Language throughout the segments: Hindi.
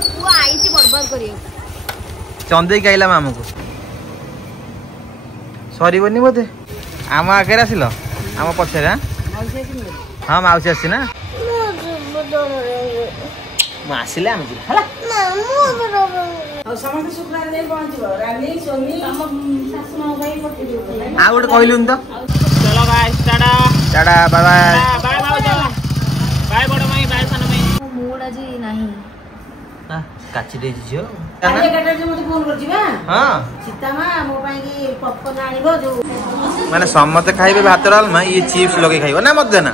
पुआ आईची बरबाद करियो चंदे कहला मामू को सॉरी बनी बोधे आम आगे आसिल आम पछरे हाँ माउसी आसी ना आसिले आम आ गोटे कहलुन तो चलो guys tata tata bye bye bye bye बड़ माई बाय सन माई मूड आज नहीं काची दे जियो काली काटा जे मते फोन करछि बा हां सीता मा मो पई की पॉपकॉर्न आनिबो जो माने समते खाइबे भात डालमा ये चिप्स लगे खाइबो ना मत देना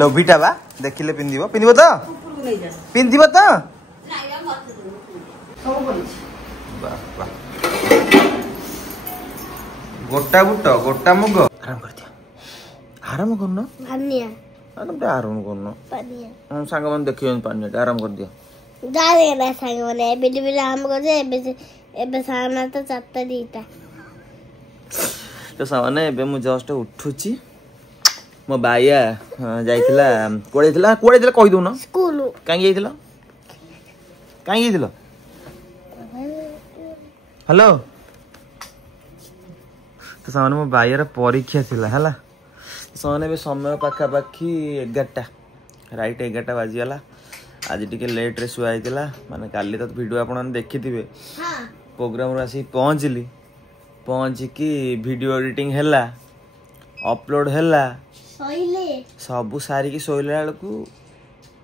लोभिटा बा देखिले पिंदिबो तो पिंदिबो तो वाह वाह गोटा बुट गोटा मुग आराम कर दिया आराम करनो पानिया आराम ते आराम करनो पानिया हम संग मन देखियो पानी आराम कर दिया जाने ना संग मने बिल बिल हम को जे एबे सामना तो चारटा दीटा तो सामने एबे मु जस्ट उठुची मो बाया जाइथिला कोड़े कहि दउ न स्कूल काई जाइथिला हेलो तो सामने मो बायर परीक्षा थिला हला सामने भी समय पाखा पाखी 11टा राइट 11टा बाजी वाला आज टिके लेट रे सुआ आइतिला माने काली तो वीडियो आपन देखिथिबे हां प्रोग्राम रे आसी पहुंच की वीडियो एडिटिंग हैला अपलोड हैला सोइले सब सारी की सोइला बेलकू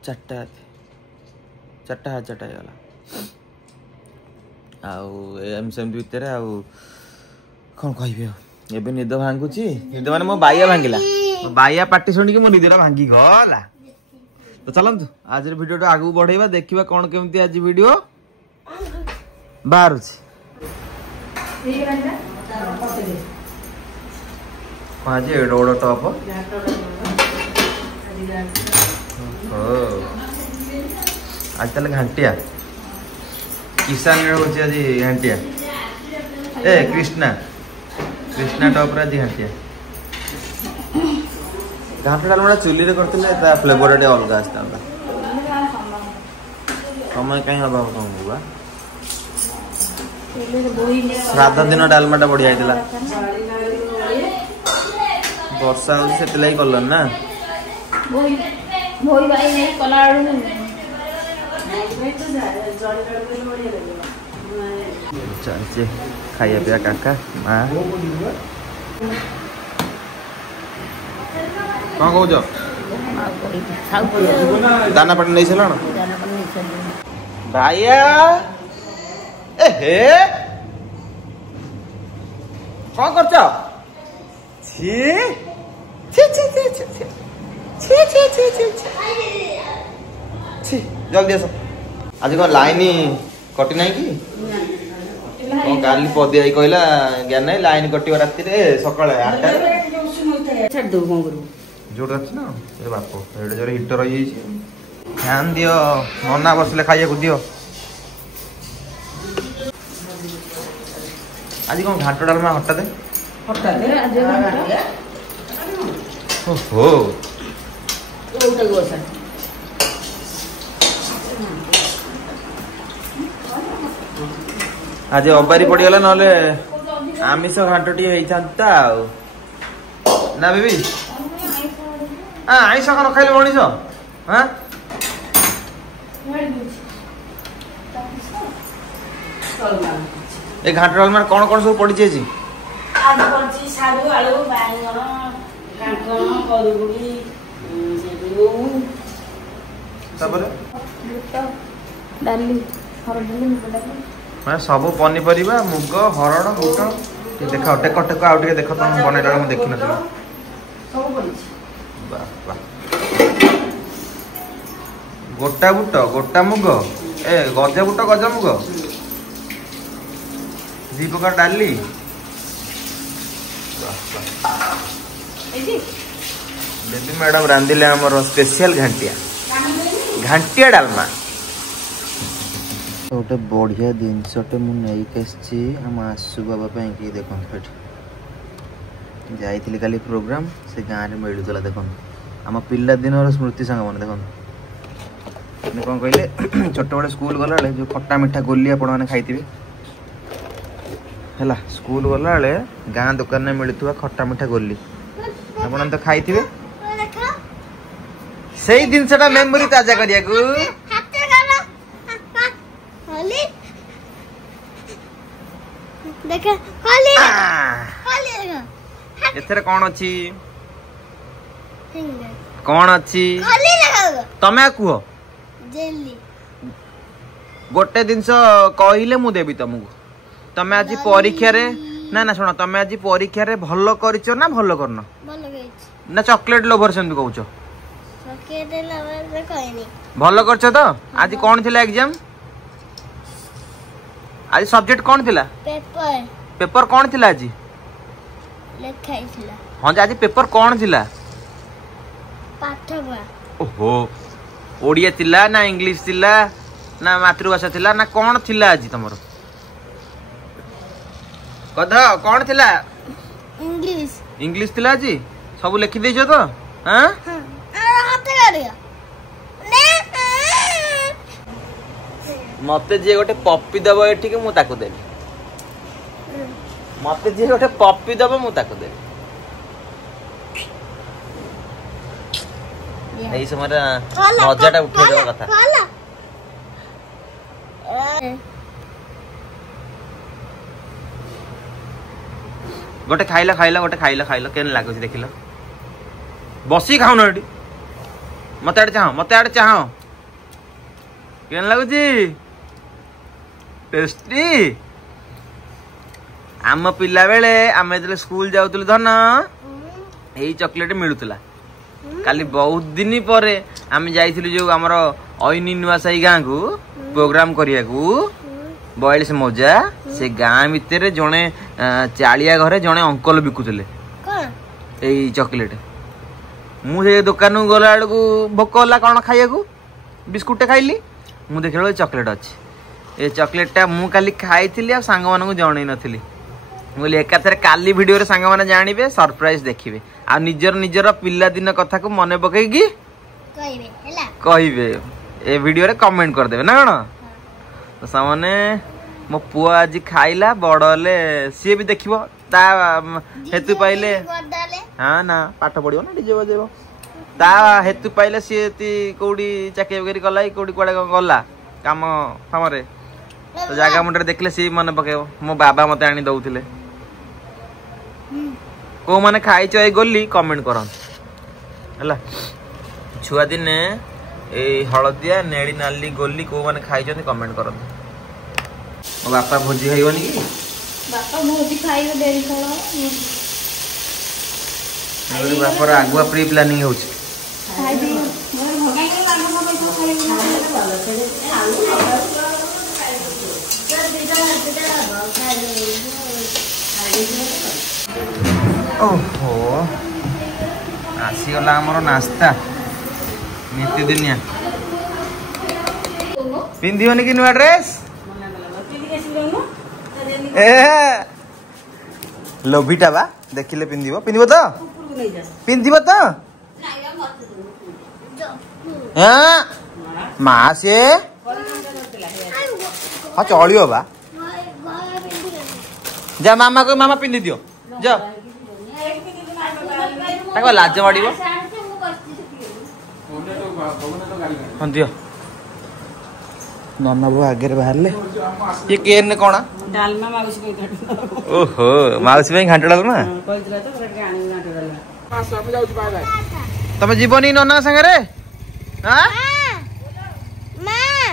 4टा गला आउ एम सेम भीतर आउ कौन कहबे एबे निद भांगुची निद माने मो बाया भांगिला बाया पार्टी सुनी कि मो निदरा भांगी गला तो चलंतु आज रे वीडियो आगु बढ़ेबा देखिबा कोन केमती आज वीडियो बाहर आज एडोड़ टॉप आज ताले घंटिया किसान रे होची आज घंटिया ए कृष्णा टॉप रे आज घंटिया घाटा डालमा चुली रे करथिले ता फ्लेवर रे अलग आस्ता समय कहीं अभाव कम हुआ श्राद्ध दिन डालमाटा बढ़िया आइतिला वर्षा होची सेते लाई करलन ना भोई भाई नहीं कला चलचे खाइया पिया काका माँ कौन कौच दाना पानी नहीं चला भाइया एहे कौन करछ छी छी छी छी छी छी छी छी छी छी जल्दी आस आज को लाइन कटि नाही की काली पदे आई कहला ज्ञान नहीं लाइन कटिव राति रे सकाळे 8टा छाड़ दो कोन करू जोड़ अछि ना ए बापो एडे जोरे हीटर होई छी ध्यान दियो मना बसले खाइया को दियो आज कोन घाटो डालमा हटा दे आज ओहो ओटा गोसा आज अबारी पड़गला नले आमिष घाटटी होता ना बेबी हाँ आइस कौन खाइल मनीष हाँ ए घाट डालमा कौन कौन सब पड़ी आज पड़ी सारू आलू बाइगण कांकण करुगुड़ी डाली मैं सब पनीपरिया मुग हरड़ बुट देख टेक टेक आउ टे देख तुम बनैला मुझे देखी ना गोटा बुट गोटा मुग ए गजा बुट गजा मुग दी प्रकार डाली बेबी मैडम रांधिले आमर स्पेशल घंटिया डालमा गोटे बढ़िया जिनसटे मुझे आम आसु बाबा कि देखते जाइली काली प्रोग्राम से गाँव में मिलूला देखो आम पिला दिन स्मृति सांग मैंने देखो कौन कहले छोट बड़े स्कूल गला बेले जो खट्टा मिठा गोली आपण मैंने खाई है स्कूल गला बेले गाँ दुकान में मिलुवा खट्टा मिठा गोली आपण तो खाई से जिनसा मेमोरी ताजा करिया एथरे कौन अच्छी कौन अच्छी तमे कुह गोटे जिनस कहले मु देवी तुमको तमे आज परीक्षा रे ना ना सुन तमे आज परीक्षा रे भलो करिचो ना भलो करनो ना चॉकलेट लवर सेम कहउचो भलो करछो तो आज कौन थिला एग्जाम आज सब्जेक्ट कौन थिला पेपर कौन थिला आज लेखाई थिला हां आज पेपर कौन थिला पाठ बा ओहो ओडिया थिला ना इंग्लिश थिला ना मातृभाषा थिला ना कौन थिला आज तमरो कदा कौन थिला इंग्लिश इंग्लिश थिला आज सब लिखि देछो तो हां हाथ गाड़िया मते जे गोटे पप्पी दबो एठी के मु ताको देबी मते जे गोटे पप्पी दबो मु ताको देबी एई समय मजाटा उठे देबा कथा गोटे खाइला खाइला गोटे खाइला खाइला केन लागो छी देखिला बसी खाउ न एठी मते आड़े चाहो केन लागो छी टेस्टी आम पिला बेले आम जो स्कूल जाऊल धन यही चॉकलेट मिलूला काली बहुत दिन पर आम जाइलु जो आमर अईनी नुआसाई गाँ को प्रोग्राम करिया को बयालीस मजा से गाँ भितर जड़े चालिया घरे जड़े अंकल बिकुले यही चॉकलेट मुझे दुकान गला बेलू भोक है कौन खाइया बिस्कुट खाइली मुझे देखा चॉकलेट अच्छी ये चॉकलेटा मु काली खाई आ सांग मानू जन नी बोली एकाथरे काली वीडियो रे सांग माने जानिबे सरप्राइज देखिबे आ निजर निजर पिला दिन कथा को मने पकेगी कहबे ए वीडियो रे कमेंट कर देबे ना कोन तो सामने मो पुआ आज खाइला बड़ले सी भी देखिबो ता हेतु पाइले हां ना पाठ पढिबो ना डीजे बजेबो ता हेतु पाइले सी कोडी चाके वगैरह गलाई कोडी कोडे गला काम हमरे तो जागा मुंडे देखले सी मन पकेबो मो बाबा मते आनी दउथिले को माने खाइछ ए गोली कमेंट करन हला छुआ दिन ए हळदिया नेड़ी नाली गोली को माने खाइछन कमेंट करन मो बापा भोजी खाइबनी की बापा भोजी खाइबो देरी खळो मेरे बापर आगुआ प्री प्लानिंग होछ खाइ दी मोर भगाई के लाग म पैसा खाइ ओहो आसीगला आमर नास्ता नित्य दिनिया पिंधियोनी कि नुआ ड्रेस ए लोभिटा बा देखिले पिंधिबो तो पिंधिबो तो हां मा से हां चलियो बा जा मामा को मामा पिंधि दियो जा ताको लाज माडिबो हां दियो नन्ना बो आगे बाहरले ये केन ने कोना डालमा माउसी को घाट ओहो माउसी भाई घाट डालमा कहला तो घाट आनी घाट डालमा हां सब जाउ बाय बाय तमे जीवनी नन्ना संगे रे हां मां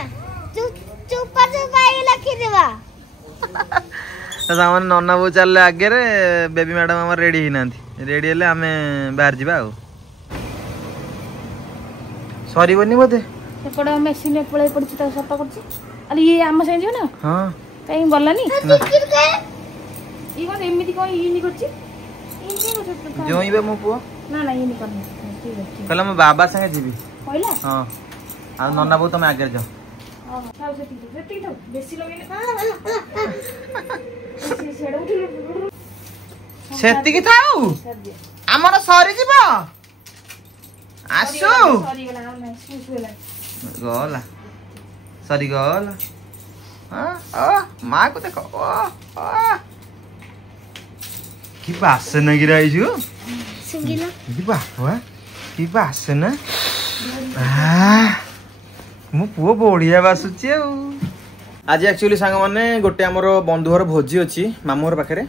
चुप आई लखी देबा तो सामान नन्ना बो चल आगे रे बेबी मैडम हमर रेडी ही नांती रेडी हेले हमें बाहर जीवा आ सॉरी बनी बोते एपड़ मेसिन पळे पड़छि त सफा करछि अरे ये आम से जो ना हां कहीं गलानी ये कोन एमिति कोन ई नि करछि ई नि जोइबे मो पुओ ना ना ई नि करनी ठीक है कहला मैं बाबा संगे जीबी कहला हां आ नन्ना बो तुम आगे जाओ हां साउ से तो बेसी लगेने सेडा उठी सेति की थाउ हमर सरी जीवा आसु सॉरी गला हम सुसुला गला सरी गला माँ को देख कि बासना गिराइछु सिंगिला कि बाबा कि बासना मो पुओ बढ़िया बासुची आज एक्चुअली सांग मैंने गोटे आमर बंधुर भोजी अच्छी मामू घर पाखे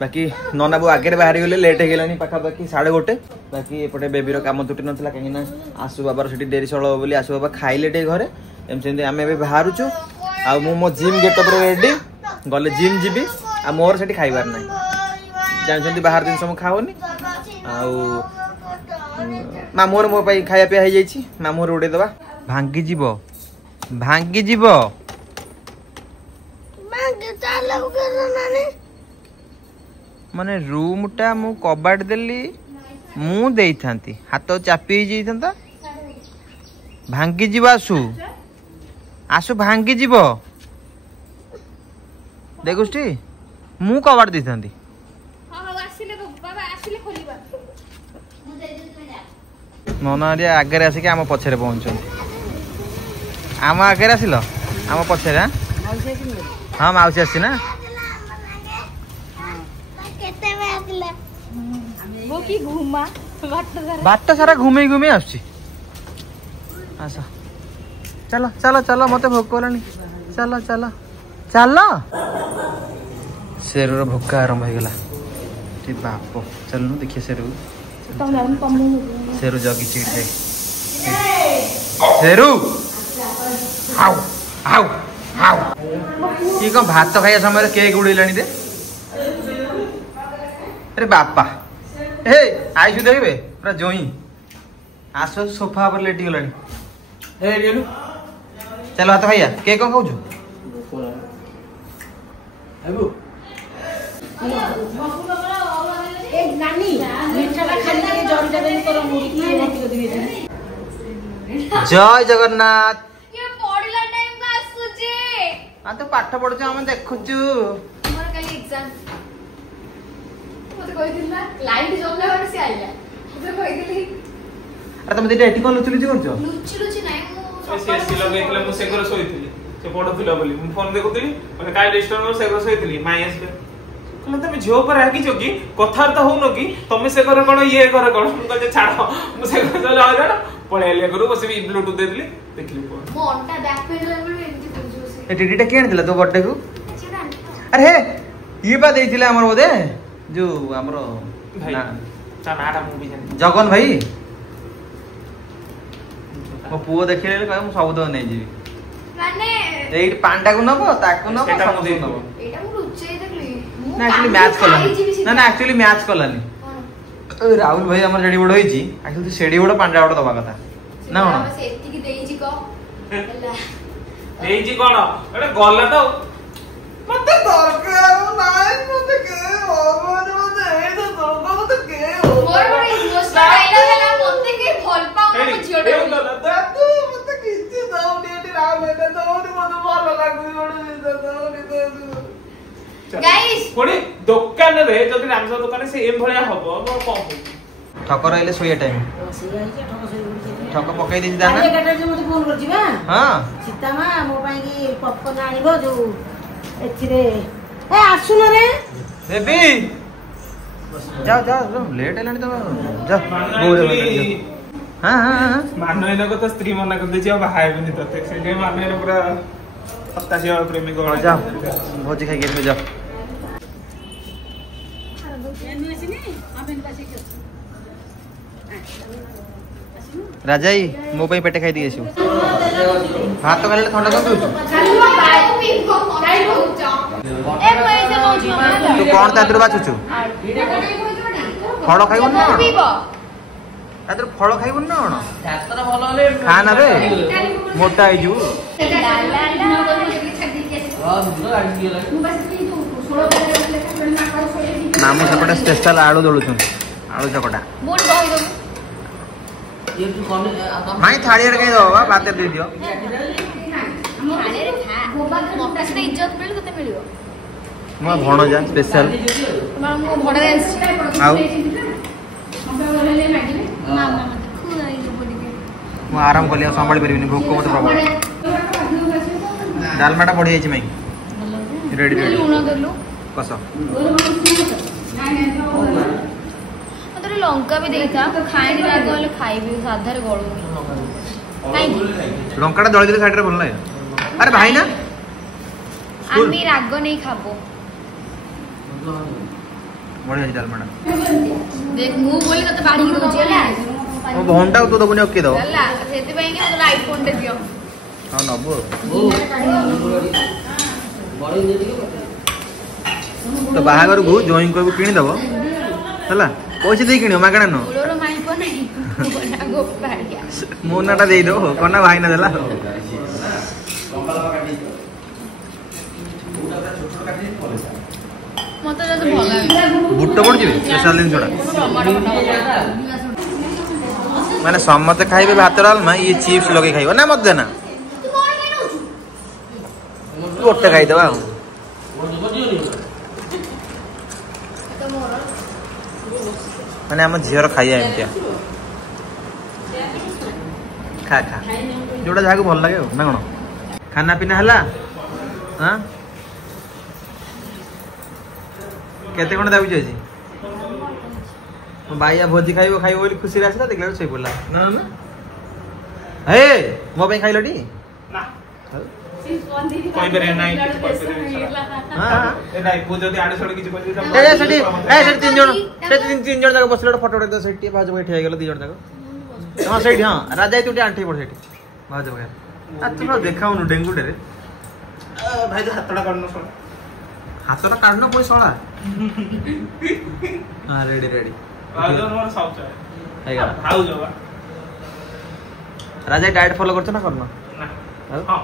बाकी नना बो आगे बाहरी गले लेट हो गलानी पाखापाखि 1:30 बाकी एपटे बेबीर काम तुटी नाला कहीं आसु बाबार से डेरी चल बोली आसु बाबा खाइले टे घरे एमती आम ए बाहरुचु आ मो जिम गेटअप रेडी गले जिम जीवी आ मोर से खाइबार ना जानते बाहर जिन सब खाओनी आमूर मो खाया पिया हो जाइए मामूर उड़े दबा भांगी जीव भांगी जीव माने रूम टा मु कबाट देली मु देई थांती हाथ चापी जाई थांता भांगी जीव आसु आसु भांगी जीव देखुष्टी मु कबाट देई थांती नना आगे आसिक आम पछे पहुंच आम आगे आसिल आम पछे हाँ मौसी आसी ना बाट सारा घूमे घूमे आस चलो चलो चलो मत भोक कलानी चलो चलो चलो शेर भोक आरंभ हो गला बाप चलनु देखिए शेर शेरू जगी चिट जाए शेरू हाउ हाउ हाउ ये कौन भात खाइया समय केक उड़ेलानी दे अरे बापा हे आइसु देखबे पूरा जोई आसो सोफा पर लेटी गलानी ए गेलु चलो हाथ खाइया केक कौन खाउछु आबू जय जगन्नाथ तो पाठ पढ़ु आम देखुचु अरे तुम एटी कौन लुचि लुचि करछो से लगेइतले मु सेगर सोइतली से पढुथिला बोली मु फोन देखुतली माने काय रेस्टोरेंट में सेगर सोइतली माई आसले कहले तुम झियो पर आकी जो की कथार्थ होनो की तुम से करे कोन ये करे कोन कहले छाड़ो मु से चले आ जाडो पळेले करू बस भी ब्लूटूथ दे दिली देखली मोंटा बैक पेन लेवल एंती बुझो से ए टीटीटा केन दिला तो बर्थडे को अरे हे ये बा देइथिले हमर बोदे जो हमर ना ता नाटा मूवी जान जगन भाई मो पुओ देखिले कह मु सब तो नै जीवी माने एई पांडा को नबो ताको नबो सब नबो एटा मु रुचै देखली ना एक्चुअली मैच कलानी ना एक्चुअली मैच कलानी राहुल भाई हमर जेडी बड़ होईची एक्चुअली सेडी बड़ पांडा बड़ दबा कथा ना ना बस एती की देईची को हला देईची कोन एटा गल्ला तो मते दरकार नाइ मते के ओवर मते ए तो दरकार मते के मोर बड़ इमोशनल डायलॉग है मते के भल पाऊ मो झियोटा दादू मते किछि दाउनी एटी राम एटा दाउनी मते भल लागु बड़ दाउनी दादू गाइस कोनी दुकान रे जदि रामसा दुकान से एम भलिया हबो मो कोन ठक रहले सोया टाइम ठक पकाई देछि दाना अरे कटा जे मते फोन करछि बा हां सीता मा मो पाई की पॉपकॉर्न आनिबो जो एथिरे ए आसुन रे बेबी जाओ जाओ लेट हेलानी तो जा गोरे हां हां मानोइना को तो स्त्री मना कर देछि अब हाय बनी तते से मानोइना पूरा सत्तासी वाला प्रेमी को जा भोजी खाई गेट में जा राजाई मो पे पेटे खाई दिएछु भात तो खाले ठंडा कर दउछु तू कौन तातिर बाचुछु फल खाइबन ना तातिर फल खाइबन ना खा ना बे मोटा आइजु मामू सेपटे स्पेशल आलू दलुछु आलू चकटा माई थाड़ी रे कहीं दो बात दे दियो मो भणजा स्पेशल आउ ମୁଁ ଆରାମ କଲି ଆଉ ସମ୍ଭାଳି ପାରିବିନି ଭୋକ ମତେ ପ୍ରବଳ ଡାଲମାଟା ପଡ଼ି ଯାଇଛି ମାଇଁ ରେଡ଼ି ରେଡ଼ି କଷ ମତେ ଲଙ୍କା ବି ଦେଇଥା ଖାଇନି ରାଗ ହେଲେ ଖାଇବି ସାଧାରେ ଗଳୁନି ଲଙ୍କାଟା ଦଳି ଦେଲେ ସାଇଡରେ ଭଲ ଲାଗେ ଆରେ ଭାଇ ନା আমি রাগ নেই খাবো বড় আছে ডালমাটা দেখ মু বলি কত বাড়ি দউছি ହେଲା ও ভন্টা তো দবনি ওকে দাও ହେଲା সেতি ପାଇଁ কি মতে আইফোন তে দিও হ্যাঁ নবো তো বাহাগর গু জয়েন করবো কিনি দেব ହେଲା পয়সা দেই কিনিও মাগଣା ন ওলোর মাইফোন নাই ওনা গোপাড়িয়া ମୋ ନାଟା ଦେଇଦେବ କଣ ନା ଭାଇନା ଦେଲା ମତେ ଯଦି ଭଲ ଲାଗେ ବୁଟ ପଡୁଛି ସ୍ପେଶାଲ ଜିନିଷଟା ମାନେ ସମସ୍ତେ ଖାଇବେ ଭାତ ଡାଲମା ଇଏ ଚିପ୍ସ ଲଗେଇ ଖାଇବ ନା ମତେ ଦେନା ଗୋଟେ ଖାଇଦେବା ଆଉ ମାନେ ଆମ ଝିଅର ଖାଇବା ଏମିତିଆ ଖା ଖା ଯୋଉଟା ଯାହାକୁ ଭଲ ଲାଗେ ଆଉ ନା କଣ ଖାନା ପିନା ହେଲା ହଁ କେତେ ଖଣ୍ଡେ ଦାବିଛୁ ଆଜି ବାଇଆ ଭୋଜି ଖାଇବ ଖାଇବ ବୋଲି ଖୁସିରେ ଆସିଲା ଦେଖିଲା ଶୋଇ ପଡିଲା ନା ନା ହେ ମୋ ପାଇଁ ଖାଇଲଟି ନା କହିପାରିବେ ନାହିଁ କିଛି କହିପାରିବେ ନାହିଁ ମୁଁ ଯଦି ଆଡେ ସଡେ କିଛି କହିବି ସେଠି ତିନି ଜଣ ଯାକ ବସିଲେ ଗୋଟେ ଫଟୋ ଉଠେଇ ସେଠି ଭାଉଜ ଭାଇ ଠିଆ ହେଇଗଲା 2 ଜଣ ଯାକ ହଁ ସେଇଠି ହଁ ରାଜା ତୁ ଟିକେ ଆଣ୍ଠେଇ ପଡ ସେଠି ଭାଉଜ ଭାଇ ତୁ ଦେଖାଉନୁ ଡେଙ୍ଗୁଟେରେ ଭାଇ ତ ହାତଟା କାଢୁନ ଶଳା ହାତଟା କାଢୁନ ପୁଣି ଶଳା ହଁ ରେଡି ରେଡି ଭାଉଜ ମୋର ସାଉଚ ହେଇଗଲା ଭାଉଜ ବା ରାଜା ଡାଏଟ୍ ଫଲୋ କରୁଛ ନା କରୁନ ନା ହଁ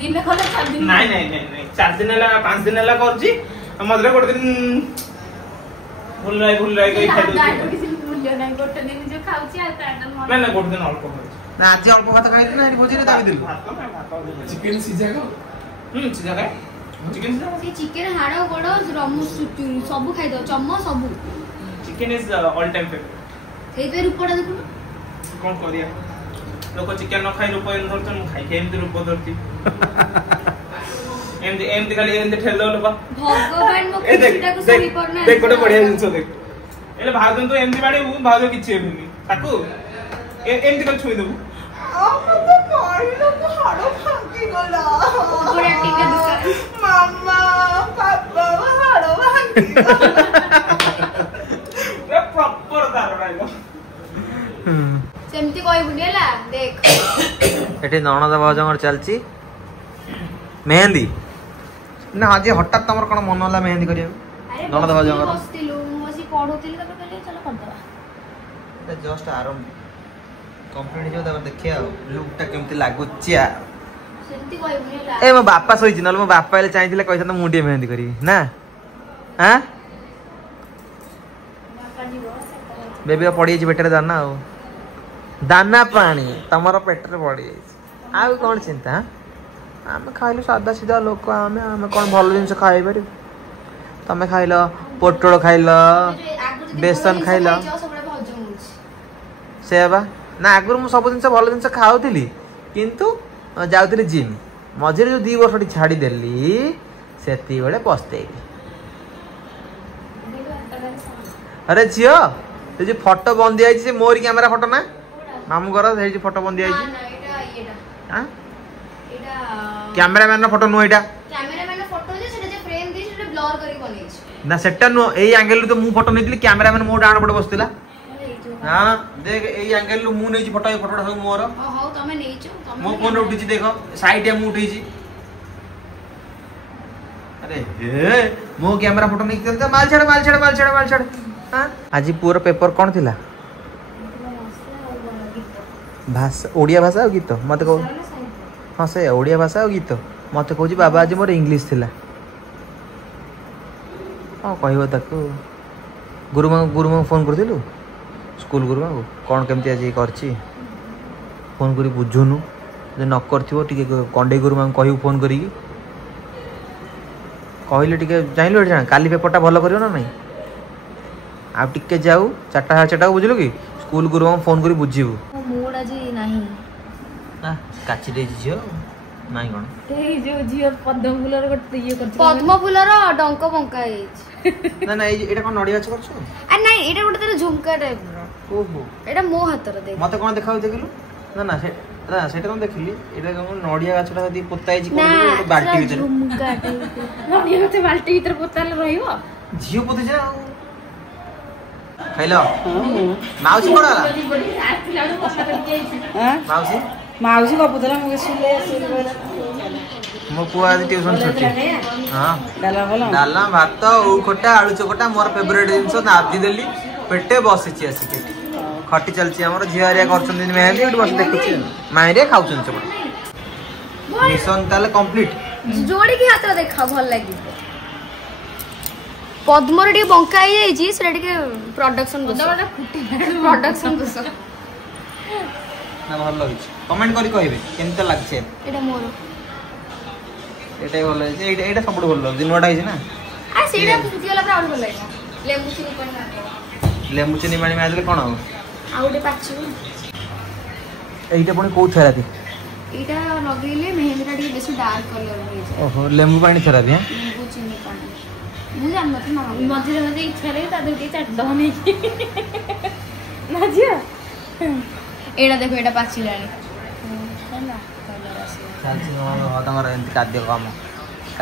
ଦିନେ ଖଲେ 4 ଦିନ ନାଇଁ ନାଇଁ ନାଇଁ ନାଇଁ 4 ଦିନ ହେଲା 5 ଦିନ ହେଲା କରୁଛି ମଝିରେ ଗୋଟେ ଦିନ ଭୁଲ ରାଇ କହି ଖାଇ ଦଉଛି କିଛି ମୂଲ୍ୟ ନାହିଁ ଗୋଟେ ଦିନ ଯେ ଖାଉଛି ଆଉ ତାଟା ନା ନା ଗୋଟେ ଦିନ ଅଳ୍ପ ଖାଉଛି ନା ଆଜି ଅଳ୍ପ ଭାତ ଖାଇଲି ନା ଭୋଜିରେ ଦାବି ଚିକେନ ସିଝା ସିଝା ଖାଏ ଚିକେନ ସିଝା ସେ ଚିକେନ ହାଡ଼ ଗୋଡ଼ ରମୁ ସବୁ ଖାଇଦବ ଚମ ସବୁ chicken is all time favourite ସେଇପେ ରୂପଟା ଦେଖୁନ କଣ କରିବା ଲୋକ ଚିକେନ ନ ଖାଇ ରୂପ ଏମିତି ଧରୁଛନ୍ତି ମୁଁ ଖାଇକି ଏମିତି ରୂପ ଧରୁଛି ଏମିତି ଏମିତି ଖାଲି ଏମିତି ଠେଲ ଦବ ଲୋକ ଭଗବାନ ମୋ କୁକୁଟାକୁ ସହି ପଡନା ଦେଖ ଗୋଟେ ବଢିଆ ଜିନିଷ ଦେଖ ଏଲେ ଭାଉଜ ତୁ ଏମିତି ବାଡିବୁ ଭାଉଜ କିଛି ହେବନି ତାକୁ ଏମିତି କରି ଛୁଇଁ ଦେବୁ ସେମିତି କହିବୁନି ହେଲା ଦେଖ ଏଠି ନଣଦ ଭାଉଜଙ୍କର ଚାଲିଛି ମେହେନ୍ଦି ନା ଆଜି ହଠାତ୍ ତମର କଣ ମନ ହେଲା ମେହେନ୍ଦି କରିବାକୁ ନଣଦ ଭାଉଜଙ୍କର ବସିଥିଲୁ ମୁଁ ବସି ପଢୁଥିଲି ତାପରେ କହିଲି ଚାଲ କରିଦବା ଜଷ୍ଟ ଆରମ୍ଭ କମ୍ପ୍ଲିଟ୍ ହେଇଯିବ ତାପରେ ଦେଖିବା ଆଉ ଲୁକ୍ଟା କେମିତି ଲାଗୁଛି ସେମିତି କହିବୁନି ହେଲା ଏ ମୋ ବାପା ଶୋଇଛି ନହେଲେ ମୋ ବାପା ହେଲେ ଚାହିଁଥିଲେ କହିଥାନ୍ତା ମୁଁ ଟିକେ ମେହେନ୍ଦି କରିବି ନା ଆଁ ବେବି ପଡ଼ିଯାଇଛି ପେଟରେ ଦାନା ଆଉ ଦାନା ପାଣି ତମର ପେଟରେ ପଡ଼ିଯାଇଛି ଆଉ କ'ଣ ଚିନ୍ତା ଆମେ ଖାଇଲୁ ସାଧା ସିଧା ଲୋକ ଆମେ କ'ଣ ଭଲ ଜିନିଷ ଖାଇପାରିବୁ ତମେ ଖାଇଲ ପୋଟଳ ଖାଇଲ ବେସନ ଖାଇଲ ସେଇଆ ବା ନା ଆଗରୁ ମୁଁ ସବୁ ଜିନିଷ ଭଲ ଜିନିଷ ଖାଉଥିଲି କିନ୍ତୁ ଯାଉଥିଲି ଜିମ୍ ମଝିରେ ଯୋଉ 2 ବର୍ଷଟି ଛାଡ଼ିଦେଲି ସେତିକିବେଳେ ପସ୍ତେଇଲି ଆରେ ଝିଅ ସେ ଯୋଉ ଫଟୋ ବନ୍ଦି ଯାଇଛି ସେ ମୋରି କ୍ୟାମେରା ଫଟୋ ନା ମାମୁଁ ଘର ସେଇ ଫଟୋ ବନ୍ଦି ଯାଇଛି କ୍ୟାମେରାମ୍ୟାନ ଫଟୋ ନୁହଁ ଏଇଟା ନା ସେଟା ନୁହଁ ଏଇ ଆଙ୍ଗେଲରୁ ତ ମୁଁ ଫଟୋ ନେଇଥିଲି କ୍ୟାମେରାମ୍ୟାନ ମୋ ଡାହାଣ ପଟେ ବସିଥିଲା ହଁ ଦେଖ ଏଇ ଆଙ୍ଗେଲରୁ ମୁଁ ନେଇଛି ଫଟୋ ଏ ଫଟୋଟା ସବୁ ମୋର ମୋ ଫୋନରେ ଉଠିଛି ଦେଖ ସାଇଡ୍ ମୁଁ ଉଠେଇଛି ଆରେ ହେ ମୋ କ୍ୟାମେରା ଫଟୋ ନେଇକି ମାଲ ଛାଡ ଆଜି ପୁଅର ପେପର କ'ଣ ଥିଲା ଭାଷା ଓଡ଼ିଆ ଭାଷା ଆଉ ଗୀତ ମତେ କହୁ ହଁ ସେ ଓଡ଼ିଆ ଭାଷା ଆଉ ଗୀତ ମତେ କହୁଛି ବାବା ଆଜି ମୋର ଇଂଲିଶ ଥିଲା କ'ଣ କହିବ ତାକୁ ଗୁରୁମାଙ୍କୁ ଫୋନ୍ କରିଥିଲୁ ସ୍କୁଲ ଗୁରୁମାଙ୍କୁ କ'ଣ କେମିତି ଆଜି କରିଛି ଫୋନ୍ କରି ବୁଝୁନୁ ଯଦି ନ କରିଥିବ ଟିକେ କଣ୍ଡେଇ ଗୁରୁମାଙ୍କୁ କହିବୁ ଫୋନ୍ କରିକି କହିଲେ ଟିକେ ଜାଣିଲୁ ଏଠି ଜାଣ କାଲି ପେପରଟା ଭଲ କରିବ ନା ନାଇଁ ଆଉ ଟିକେ ଯାଉ 4ଟା 4:30 ବୁଝିଲୁ କି ସ୍କୁଲ ଗୁରୁମାଙ୍କୁ ଫୋନ୍ କରି ବୁଝିବୁ କାଚି ଦେଇଛି ଝିଅ ନାଇଁ କଣ ଏଇ ଯୋଉ ଝିଅ ପଦ୍ମ ଫୁଲର ଗୋଟେ ଇଏ କରିଛି ପଦ୍ମ ଫୁଲର ଡଙ୍କ ବଙ୍କା ହେଇଛି ନା ନା ଏଇଟା କଣ ନଡ଼ିଆ ଗଛ କରୁଛୁ ଆ ନାଇଁ ଏଇଟା ଗୋଟେ ତାର ଝୁମକା ଟାଇପର ଓହୋ ଏଇଟା ମୋ ହାତରେ ଦେଖ ମତେ କଣ ଦେଖାଉ ଦେଖିଲୁ ନା ନା ସେଇଟା ତ ଦେଖିଲି ଏଇଟା କଣ ନଡ଼ିଆ ଗଛଟା ଯଦି ପୋତା ହେଇଛି ନା ଗୋଟେ ବାଲ୍ଟି ଭିତରେ ଝୁମକା ଟାଇପର ନଡ଼ିଆ ଗଛ ବାଲ୍ଟି ଭିତରେ ପୋତାଲେ ରହିବ ଝିଅ ପୋତିଛ ଆଉ ଖାଇଲ ମାଉସୀ କଣ ହେଲା ମାଉସୀ ମାଉସୀ ଗପୁଥିଲା ମୁଁ ଶୁଣିଲେ ମୋ ପୁଅ ଆଜି ଟ୍ୟୁସନ ଛୁଟି ହଁ ଭଲ ଡାଲମା ଭାତ ଓଉ ଖଟା ଆଳୁ ଚକଟା ମୋର ଫେଭରେଟ ଜିନିଷ ନାଦି ଦେଲି ପେଟେ ବସିଛି ଆସିକି ଖଟି ଚାଲିଛି ଆମର ଝିଅ ହେରିଆ କରୁଛନ୍ତି ମେହେନ୍ଦି ଏଠି ବସି ଦେଖୁଛି ମାଇଁରେ ଖାଉଛନ୍ତି ସେପଟେ ମିଶନ ତାହେଲେ କମ୍ପ୍ଲିଟ ଯୋଡ଼ିକି ହାତରେ ଦେଖା ଭଲ ଲାଗିବ ପଦ୍ମର ଟିକେ ବଙ୍କା ହେଇଯାଇଛି ସେଟା ଟିକେ ପ୍ରଡକ୍ସନ ପ୍ରଡକ୍ସନ ଦୋଷ ନା ଭଲ ହେଇଛି କମେଣ୍ଟ କରି କହିବେ କେମିତି ଲାଗୁଛି ଏଇଟା ମୋର ଏଇଟା ଭଲ ହେଇଛି ଏଇଟା ସବୁଠୁ ଭଲ ଲାଗୁଛି ନୂଆଟା ହେଇଛି ନା ଆ ସେଇଟା ଫୁଟିଗଲା ପରେ ଆହୁରି ଭଲ ଲାଗିବ ଲେମ୍ବୁ ଚିନି ପାଣି ଲେମ୍ବୁ ଚିନି ପାଣି ମାରିଦେଲେ କଣ ହବ ଆଉ ଗୋଟେ ପାଚିବ এইটা পুଣି କୋଉ ଥେରାପି ଏଇଟା ଲଗେଇଲେ ମେହେନ୍ଦିଟା ଟିକେ ବେଶୀ ଡାର୍କ କଲର ହେଇଯାଏ ଓହୋ ଲେମ୍ବୁ ପାଣି ଥେରାପି ହଁ ଲେମ୍ବୁ ଚିନି ପାଣି ମୁଁ ଜାଣିନଥିଲି ମାମା ମଝିରେ ମଝିରେ ଇଚ୍ଛା ହେଲେ ତା ଦେହରେ ଟିକେ ଚାଟିଦବ ନେଇକି ନା ଝିଅ ଏଇଟା ଦେଖ ଏଇଟା ପାଚିଲାଣି ହେଲା କଲର ଆସିବ ଚାଲିଛି ତମର ଏମିତି ଖାଦ୍ୟ କାମ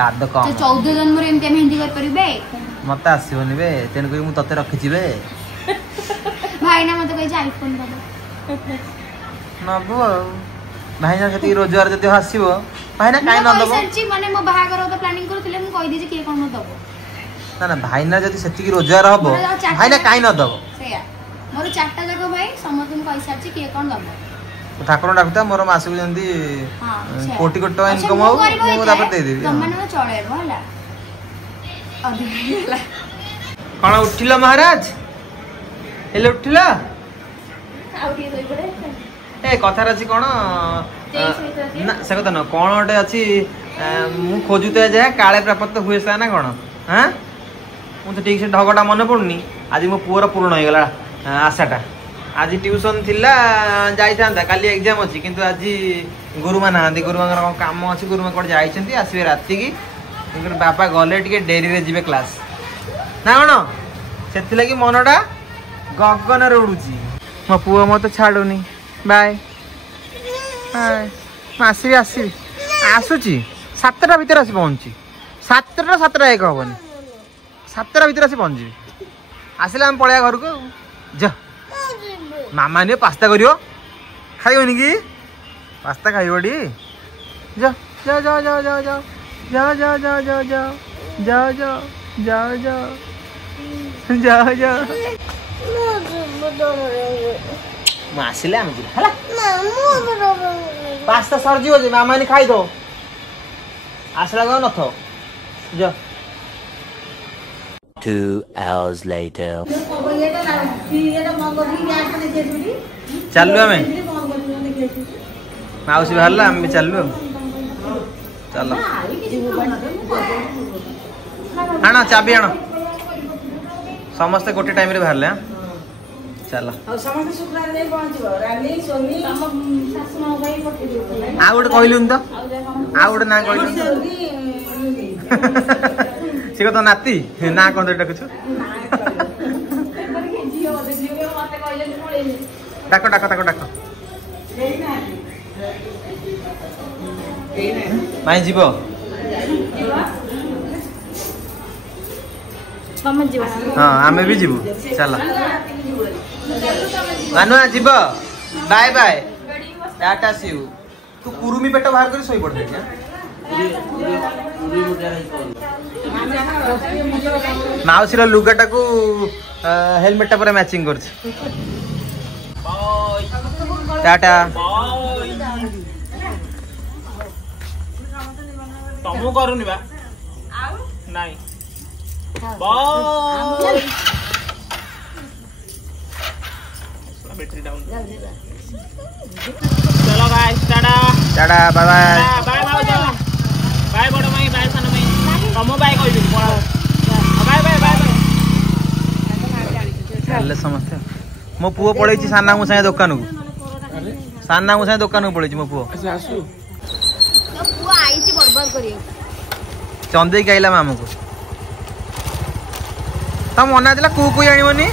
14 ଜନ୍ମରେ ଏମିତି ମେହେନ୍ଦି କରିପାରିବେ ମତେ ଆସିବନି ବେ ତେଣୁକରି ମୁଁ ତତେ ରଖିଛି ବେ ଭାଇନା ମତେ କହିଛି ଆଇଫୋନ ଦବ ନବୁ ଆଉ ଭାଇନା ସେତିକି ରୋଜଗାର ଯଦି ଆସିବ ଭାଇନା କାଇଁ ନ ଦବ ମାନେ ମୋ ବାହାଘର ତ ପ୍ଲାନିଂ କରୁଥିଲେ ମୁଁ କହିଦେଇଛି କିଏ କଣ ଦବ ନା ନା ଭାଇନା ଯଦି ସେତିକି ରୋଜଗାର ହବ ଭାଇନା କାଇଁ ନ ଦବ ସେଇଆ ମୋର 4ଟା ଯାକ ଭାଇ ସମସ୍ତଙ୍କୁ କହିସାରିଛି କିଏ କଣ ଦବ ଠାକୁର ଡାକୁତା ମୋର ମାସକୁ ଯେମିତି କୋଟି କୋଟି ଟଙ୍କା ଇନକମ ହବ ମୁଁ ତାପରେ ଦେଇଦେବି ତମମାନେ ଚଳେଇବ ହେଲା ଅଧିକ କଣ ଉଠିଲ ମହାରାଜ ହେଲେ ଉଠିଲ ଆଉ ଟିକେ ଶୋଇପଡେ ଏ କଥାରେ ଅଛି କଣ ନା ସେ କଥା ନୁହଁ କଣ ଗୋଟେ ଅଛି ମୁଁ ଖୋଜୁଥାଏ ଯାହା କାଳେ ପ୍ରାପ୍ତ ହୁଏ ସା ନା କଣ ହଁ ମୁଁ ତ ଠିକ ସେ ଢଗଟା ମନେ ପଡୁନି ଆଜି ମୋ ପୁଅର ପୂରଣ ହେଇଗଲା ଆଶାଟା ଆଜି ଟ୍ୟୁସନ ଥିଲା ଯାଇଥାନ୍ତା କାଲି ଏକ୍ଜାମ ଅଛି କିନ୍ତୁ ଆଜି ଗୁରୁମା ନାହାନ୍ତି ଗୁରୁମାଙ୍କର କଣ କାମ ଅଛି ଗୁରୁମା କୁଆଡେ ଯାଇଛନ୍ତି ଆସିବେ ରାତିକି ବାପା ଗଲେ ଟିକେ ଡେରିରେ ଯିବେ କ୍ଲାସ ନା କଣ ସେଥିଲାଗି ମନଟା ଗଗନରେ ଉଡୁଛି ମୋ ପୁଅ ମତେ ଛାଡୁନି ବାଏ ମୁଁ ଆସିବି ଆସୁଛି 7ଟା ଭିତରେ ଆସି ପହଞ୍ଚୁଛି 7ଟା 1 ହବନି 7ଟା ଭିତରେ ଆସି ପହଞ୍ଚିବି ଆସିଲେ ଆମେ ପଳେଇବା ଘରକୁ ଆଉ ଯା ମାମା ନିଅ ପାସ୍ତା କରିବ ଖାଇବନି କି ପାସ୍ତା ଖାଇବଟି ଯା ଯା ଯା ଯା ଯା ଯା ଯା ଯା ଯା ଯା ଯା ଯା ଯା ଯା ଯା ଯା ମୁଁ ଆସିଲେ ଆମେ ଯିବା ହେଲା ପାସ୍ତା ସରିଯିବ ଯେ ମାମା ନି ଖାଇଦବ ଆସିଲା କଣ ନଥ ଯା 2 hours later ଚାଲୁ ଆମେ ମାଉସୀ ବାହାରିଲା ଆମେ ବି ଚାଲୁ ଚାଲ ଆଣ ଚାବି ଆଣ ସମସ୍ତେ ଗୋଟେ ଟାଇମରେ ବାହାରିଲେ ଚାଲ ଆଉ ଗୋଟେ କହିଲୁନି ତ ଆଉ ଗୋଟେ ନା କହିଲୁନି ସେ କଥା ନାତି ନା କଣ ଡାକୁଛୁ ଡାକ ଡାକ ତାକୁ ଡାକ ମାଇଁ ଯିବ ହଁ ଆମେ ବି ଯିବୁ ଚାଲ ମାନୁଆ ଯିବ ବାଏ ବାଏ ଟାଟା ସିଉ ତୁ କୁରୁମି ପେଟ ବାହାର କରି ଶୋଇ ପଡ ମାଉସୀର ଲୁଗାଟାକୁ ହେଲମେଟଟା ପୁରା ମ୍ୟାଚିଂ କରୁଛି ଟାଟା ତମକୁ କରୁନି ବା ନାଇଁ ବାଏ बैटरी डाउन चलो guys tata tata bye bye bye bye bye बड़ माई बाय सन माई तम बाय कहबी बाय बाय बाय चल समस्या मो पुओ पळैछि साना मु संगे दुकान को साना मुझे दुकान को पड़े मो पुओ अच्छा आसु तो पुआ आईची बर्बाद करियो चंदेई आइला मामू को तो मना दिला कु कु जानिबनी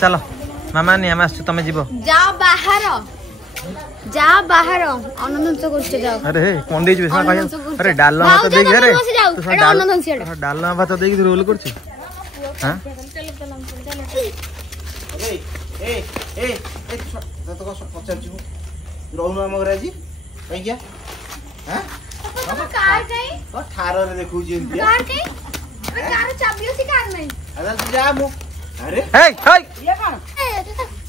चलो मामा नहीं हम आसु तमे जीवो जाओ बाहर अनंत करते जाओ अरे कौन दे जिवे अरे डालना भात दे घरे तू डालना भात दे के रोल करछ हां ए ए ए तो को पचार छु रहनु हम गराजी कहि गया हां कार कहीं ओ थारो रे देखु जी इंडिया कार कहीं अरे कार चाबी उसी कार में अरे तू जा मु अरे हे हे ये कौन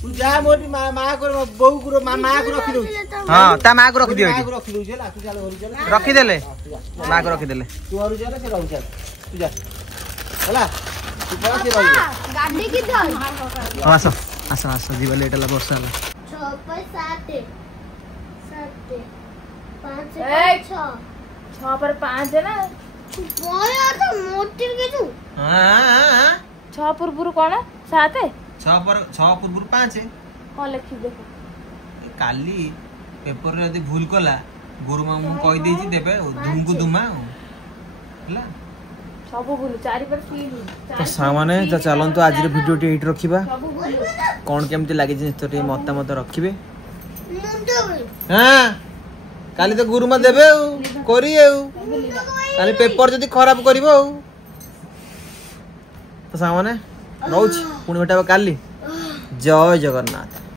तू जा मोटी मां को बहू को मां को रखी दउ हां ता मां को रख दियो मां को रखी दउ चला तू चल घर चल रखी देले मां को रखी देले तू घर चल से रहू चल तू जा होला तू पड़ा से रहू गाड़ी की धर आसो आसो आसो जीवा लेट ला वर्षा ला 6 पर 7 5 6 पर 5 है ना बोला तो मोटी के तू हां 6 पूर्व कोन 7 6 पर 6 पूर्व 5 कौन लिखी देखो काली पेपर रे यदि भूल कला गुरु मामू कहि देछि देबे धूम को दुमा हला सब भूल 4 पर 3 तो सामाने तो चलंतु आज रे वीडियो टी एट रखिबा कोन केमति लागे जे तो मत रखिबे हां काली तो गुरु मा देबे करी काली पेपर जदी खराब करबो तो सामाने रहउछि पुणी भेटाबा काली जय जगन्नाथ।